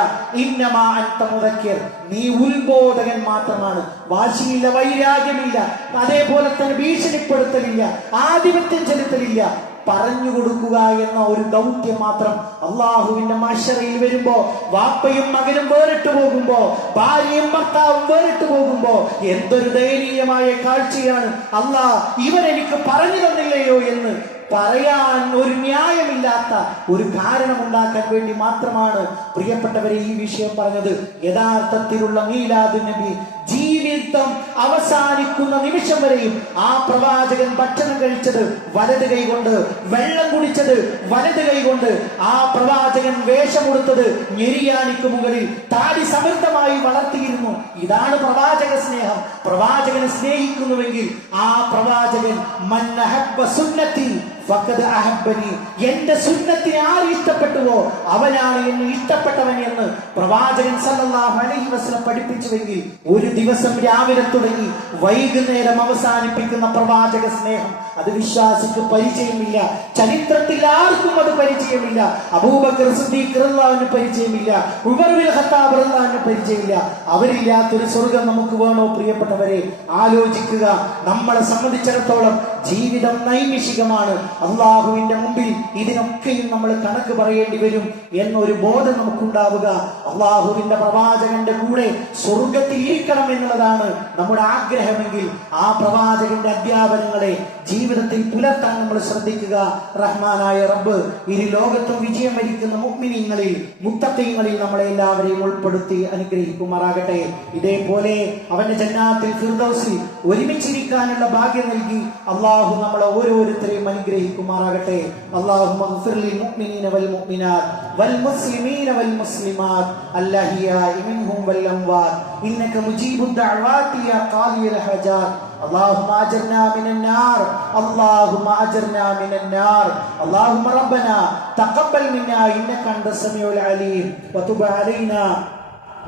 ഇന്നമാ അൻത മുദക്കിർ, നീ ഉത്ബോധകൻ മാത്രമാണ്. വാശിയില്ല, വൈരാഗ്യമില്ല, അതേപോലെ തന്നെ ഭീഷണിപ്പെടുത്തലില്ല, ആധിപത്യം ചെലുത്തലില്ല, പറഞ്ഞു കൊടുക്കുക എന്ന ഒരു ദൗത്യം മാത്രം. അള്ളാഹുവിന്റെ മഹ്ശറയിൽ വരുമ്പോ, വാപ്പയും മകനും വേറിട്ട് പോകുമ്പോ, ഭാര്യയും ഭർത്താവും വേറിട്ട് പോകുമ്പോ എന്തൊരു ദയനീയമായ കാഴ്ചയാണ്. അല്ലാഹ്, ഇവരെനിക്ക് പറഞ്ഞു തന്നില്ലയോ എന്ന് പറയാൻ ഒരു ന്യായമില്ലാത്ത ഒരു കാരണം ഉണ്ടാക്കാൻ വേണ്ടി മാത്രമാണ് പ്രിയപ്പെട്ടവരെ ഈ വിഷയം പറഞ്ഞത്. യഥാർത്ഥത്തിലുള്ള മീലാദുൻ നബി ജീവിതം അവസാനിക്കുന്ന നിമിഷം വരെയും ആ പ്രവാചകൻ ഭക്ഷണം കഴിച്ചത് വലത് കൈകൊണ്ട്, വെള്ളം കുടിച്ചത് വലത് കൈകൊണ്ട്, ആ പ്രവാചകൻ വേഷമെടുത്തത് ഞെരിയാണിക്ക് മുകളിൽ താടി സമൃദ്ധമായി വളർത്തിയിരുന്നു. ഇതാണ് പ്രവാചക സ്നേഹം. പ്രവാചകനെ സ്നേഹിക്കുന്നുവെങ്കിൽ ആ പ്രവാചകൻ മൻ അഹബ്ബ സുന്നത്തി ഫഖദ് അഹബ്ബനി, എന്റെ സുന്നത്തിനെ ആര് ഇഷ്ടപ്പെട്ടുവോ അവനാണ് എന്നെ ഇഷ്ടപ്പെട്ടവൻ എന്ന് പ്രവാചകൻ സല്ലല്ലാഹു അലൈഹി വസല്ലം പഠിപ്പിച്ചുവെങ്കിൽ, ഒരു ദിവസം രാവിലെ തുടങ്ങി വൈകുന്നേരം അവസാനിപ്പിക്കുന്ന പ്രവാചക സ്നേഹം അത് വിശ്വാസിക്ക് പരിചയമില്ല. ചരിത്രത്തിൽ ആർക്കും അത് പരിചയമില്ല. അബൂബക്കർ സിദ്ദീഖ് റളിയല്ലാഹു പരിചയമില്ല, ഉമർ ബിൻ ഖത്താബ് റളിയല്ലാഹു പരിചയമില്ല. അവരില്ലാത്തൊരു സ്വർഗം നമുക്ക് വേണോ? പ്രിയപ്പെട്ടവരെ, ആലോചിക്കുക. നമ്മളെ സംബന്ധിച്ചിടത്തോളം ജീവിതം നൈമിഷികമാണ്. അള്ളാഹുവിന്റെ മുമ്പിൽ ഇതിനൊക്കെയും നമ്മൾ കണക്ക് പറയേണ്ടി വരും എന്നൊരു ബോധം നമുക്കുണ്ടാവുക. അള്ളാഹുവിന്റെ പ്രവാചകന്റെ കൂടെ സ്വർഗത്തിൽ ഇരിക്കണം എന്നുള്ളതാണ് നമ്മുടെ ആഗ്രഹമെങ്കിൽ ആ പ്രവാചകന്റെ അധ്യാപനങ്ങളെ ജീവിതത്തിൽ പുലർത്താൻ നമ്മൾ ശ്രദ്ധിക്കുക. റഹ്മാനായ റബ്ബ് ഇരു ലോകത്തും വിജയം വരിക്കുന്ന മുഅ്മിനീങ്ങളിൽ മുത്തഖീങ്ങളിൽ നമ്മളെ എല്ലാവരെയും ഉൾപ്പെടുത്തി അനുഗ്രഹിക്കുമാറാകട്ടെ. ഇതേപോലെ അവന്റെ ജന്നാത്തിൽ ഫിർദൗസിൽ ഒരുമിച്ചിരിക്കാനുള്ള ഭാഗ്യം നൽകി അള്ളാഹു നമ്മളെ ഓരോരുത്തരെയും അനുഗ്രഹിക്കുമാറാകട്ടെ. അല്ലാഹുമ്മ ഗ്ഫിർ ലിൽ മുഅ്മിനീന വൽ മുഅ്മിനാത്ത് വൽ മുസ്ലിമീന വൽ മുസ്ലിമാത്ത് അൽഅഹ്യാഇ മിൻഹും വൽ അംവാത്ത് ഇന്നക മുജീബുദ് ദഅവാതി യാ ഖാദിയൽ ഹജാത്ത്. اللهم اجرنا من النار اللهم اجرنا من النار اللهم ربنا تقبل منا انك انت السميع العليم وتب علينا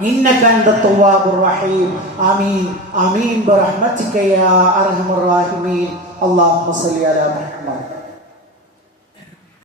انك انت التواب الرحيم امين امين برحمتك يا ارحم الراحمين اللهم صل على محمد.